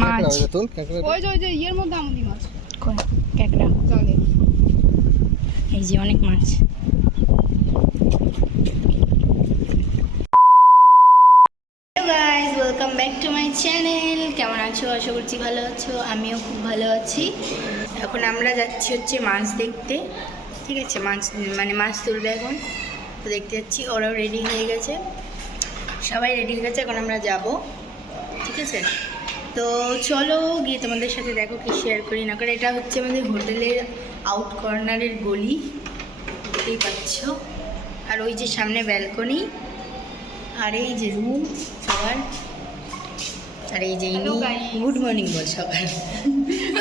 মাছ। ওই যে ওই যে ইয়ের মধ্যে আমুদি মাছ। কই? ক্যাকড়া। জালে। এই যে অনেক মাছ। Hello guys welcome back to my channel কেমন আছো? আশা করছি ভালো আছো। আমিও খুব ভালো আছি। এখন আমরা যাচ্ছি হচ্ছে মাছ দেখতে। ঠিক আছে মাছ মানে মাছ তুলবে এখন। তো দেখতে যাচ্ছি ওরাও রেডি হয়ে গেছে। সবাই রেডি হয়ে গেছে এখন আমরা যাব। ঠিক আছে? তো চলো গিয়ে তোমাদের সাথে দেখো কি শেয়ার করি না করে এটা হচ্ছে আমাদের হোটেলের আউট কর্নারের গলি। দেখতেই পাচ্ছ। আর ওই যে সামনে ব্যালকনি আর এই যে রুম সবার। আর এই যে গুড মর্নিং বল সকাল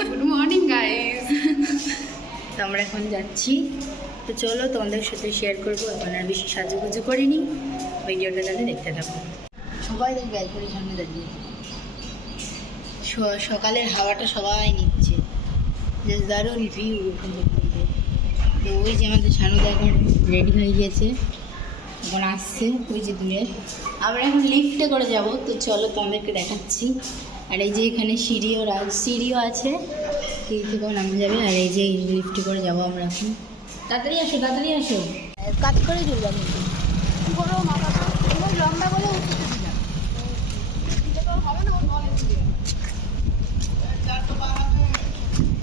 গুড মর্নিং গাইস তো আমরা এখন যাচ্ছি। তো চলো তোমাদের সাথে শেয়ার করব এখন আর বেশি সাজুগুজু করিনি। ভিডিওটা তাহলে দেখতে থাকো। সবাই দেখ ব্যালকনির সামনে দাঁড়িয়ে সকালের হাওয়াটা সবাই নিচ্ছে। দারুণ ভিউ তো ওই যে আমাদের সানুদা এখন রেডি হয়ে গিয়েছে। এখন আসছে ওই যে দূরে। আমরা এখন লিফটে করে যাব। তো চলো তোমাদেরকে দেখাচ্ছি। আর এই যে এখানে সিঁড়িও সিঁড়িও আছে। সিঁড়ি থেকেও নামা যাবে। আর এই যে লিফটে করে যাব আমরা এখন। তাড়াতাড়ি আসো তাড়াতাড়ি আসো। কাজ করে লম্বা বলে উঠতে দিলাম এটা তো হবে না ওর বল এসে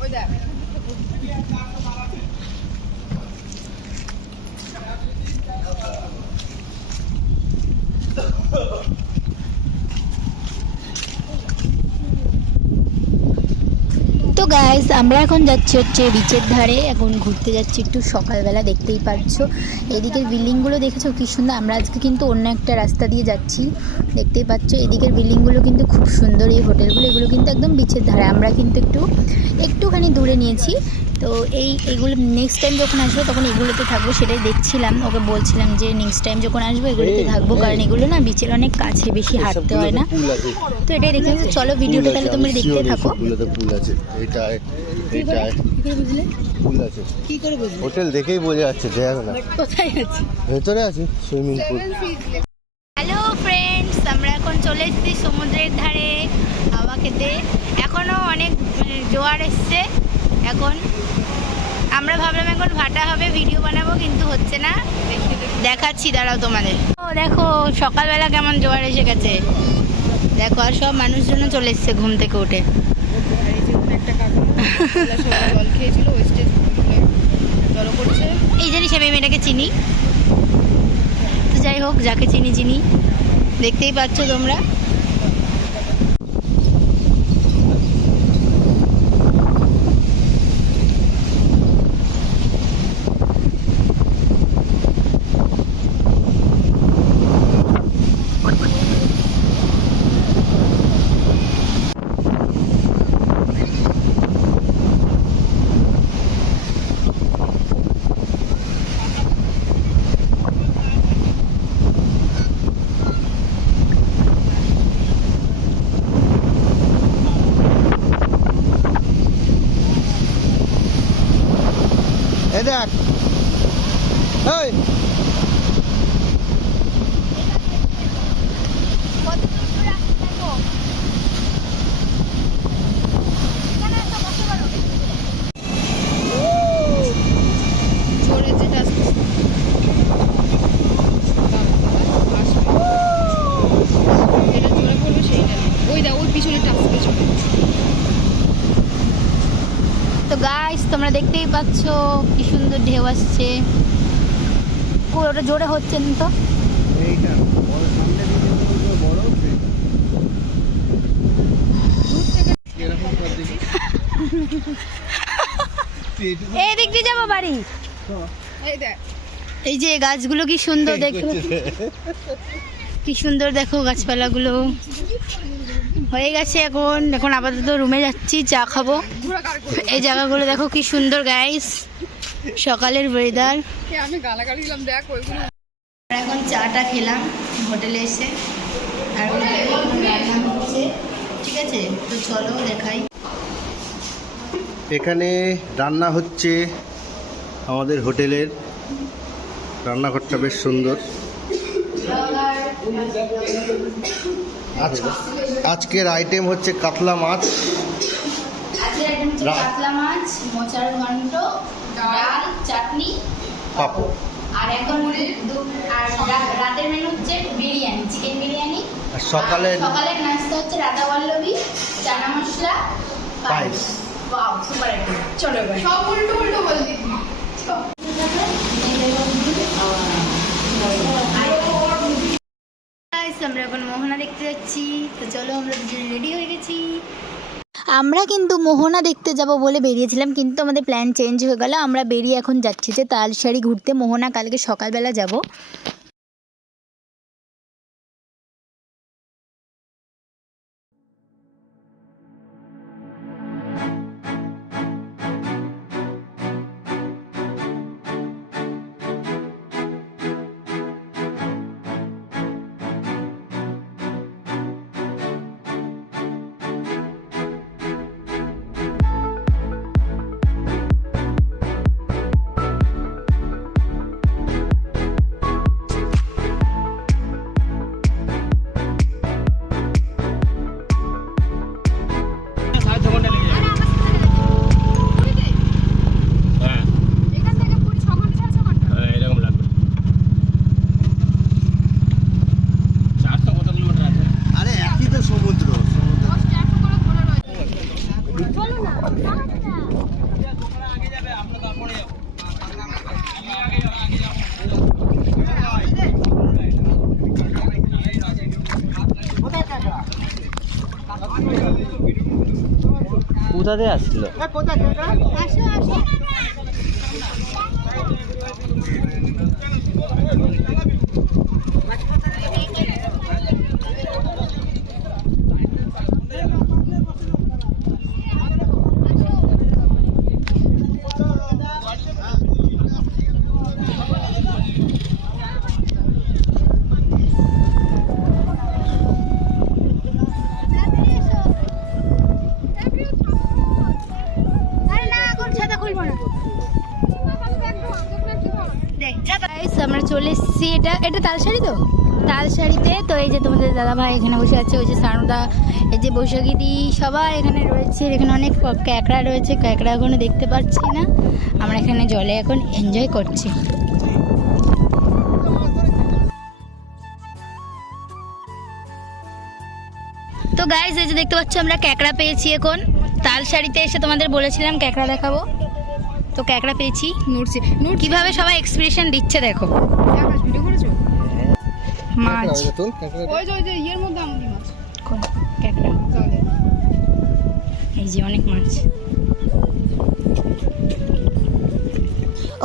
ওই দেখ তো গাইস আমরা এখন যাচ্ছি হচ্ছে বিচের ধারে। এখন ঘুরতে যাচ্ছি একটু সকালবেলা, দেখতেই পাচ্ছ। এদিকের বিল্ডিংগুলো দেখেছ? কি সুন্দর। আমরা আজকে কিন্তু অন্য একটা রাস্তা দিয়ে যাচ্ছি। দেখতেই পাচ্ছ, এদিকের বিল্ডিংগুলো কিন্তু খুব সুন্দর। এই হোটেলগুলো, এগুলো কিন্তু একদম বিচের ধারে। আমরা কিন্তু একটু, একটুখানি দূরে নিয়েছি। তো এই এগুলো নেক্সট টাইম যখন আসব তখন এগুলোতে থাকব সেটাই দেখছিলাম। ওকে বলছিলাম যে নেক্সট টাইম যখন আসব এগুলোতে থাকব। কারণ এগুলো না বিচের অনেক কাছে বেশি হাঁটতে হয় না। তো এটাই দেখলাম চলো ভিডিওটা তাহলে তোমরা দেখতে থাকো। পুল আছে। কি করে বুঝলে? হোটেল দেখেই বোঝা যাচ্ছে দেখ না। কোথায় আছে? ভেতরে আছে সুইমিং পুল হ্যালো ফ্রেন্ডস আমরা এখন চলে এসেছি সমুদ্রের ধারে হাওয়া খেতে এখনও অনেক মানে, জোয়ার এসছে। এখন ভাবলাম এখন ভাটা হবে ভিডিও বানাবো, কিন্তু হচ্ছে না। দেখাচ্ছি, দাঁড়াও তোমাদের। ও, দেখো, সকালবেলা কেমন জোয়ার এসে গেছে। দেখো, আর সব মানুষজন চলে এসছে ঘুম থেকে উঠে। এই জানিস আমি মেয়েটাকে চিনি। তো যাই হোক, যাকে চিনি চিনি। দেখতেই পাচ্ছ তোমরা এ দেখ এই জোরে যেটা আসছে যেটা জোরে পড়বে সেইটা না। ওই দেখ ওই পিছনে টাচ পেছনে তো গাইস তোমরা দেখতেই পাচ্ছ কি সুন্দর ঢেউ আসছে। ওটা জোরে হচ্ছে না তো। এই দিক দিয়ে যাব বাড়ি। এই যে গাছগুলো কি সুন্দর দেখো। কি সুন্দর দেখো গাছপালাগুলো। হয়ে গেছে এখন। এখন আপাতত রুমে যাচ্ছি চা খাব। এই জায়গাগুলো দেখো কি সুন্দর গাইস সকালের ওয়েদার আমি গালাগালি দিলাম দেখ ওইগুলো। এখন চাটা খেলাম হোটেলে এসে। আর রান্না হচ্ছে ঠিক আছে? তো চলো দেখাই। এখানে রান্না হচ্ছে আমাদের হোটেলের। রান্নাঘরটা বেশ সুন্দর। আজ আজকের আইটেম হচ্ছে কাতলা মাছ। কাতলা মাছ মোচার ঘন্ট ডাল চাটনি পাপড়। আর এখন আর রাতের মেনু হচ্ছে বিরিয়ানি চিকেন বিরিয়ানি। আর সকালে সকালের নাস্তা হচ্ছে রাধা বল্লভী চানা মশলা পায়েস। ওয়াও সুপার আইটেম চলো এবার। সব উল্টো উল্টো বলে দিচ্ছি আমরা এখন মোহনা দেখতে যাচ্ছি। তো চলো আমরা দুজন রেডি হয়ে গেছি। আমরা কিন্তু মোহনা দেখতে যাব বলে বেরিয়েছিলাম, কিন্তু আমাদের প্ল্যান চেঞ্জ হয়ে গেল। আমরা বেরিয়ে এখন যাচ্ছি যে তালসারি ঘুরতে। মোহনা কালকে সকালবেলা যাব। কোথা দিয়ে আসছিল আসো এসেছি এটা এটা তালসারি তো? তালসারিতে তো এই যে তোমাদের দাদা ভাই এখানে বসে আছে, ওই যে সানুদা এই যে বৈশাখীদি, সবাই এখানে রয়েছে। এখানে অনেক ক্যাকড়া রয়েছে, ক্যাকড়া এখনও দেখতে পাচ্ছি না। আমরা এখানে জলে এখন এনজয় করছি। তো গাইজ এই যে দেখতে পাচ্ছ, আমরা ক্যাকড়া পেয়েছি এখন। তালসারিতে এসে তোমাদের বলেছিলাম ক্যাকড়া দেখাবো। তো ক্যাকড়া পেয়েছি নড়ছে নড় কীভাবে সবাই এক্সপ্রেশন দিচ্ছে দেখো। মাছ। ওই যে ওই যে ইয়ের মধ্যে আমুদি মাছ। কোন? ক্যাকড়া। এই যে অনেক মাছ।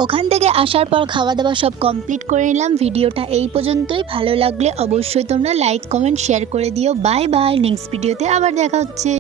ওখান থেকে আসার পর খাওয়া দাওয়া সব কমপ্লিট করে নিলাম। ভিডিওটা এই পর্যন্তই। ভালো লাগলে অবশ্যই তোমরা লাইক কমেন্ট শেয়ার করে দিও। বাই বাই নেক্সট ভিডিওতে আবার দেখা হচ্ছে।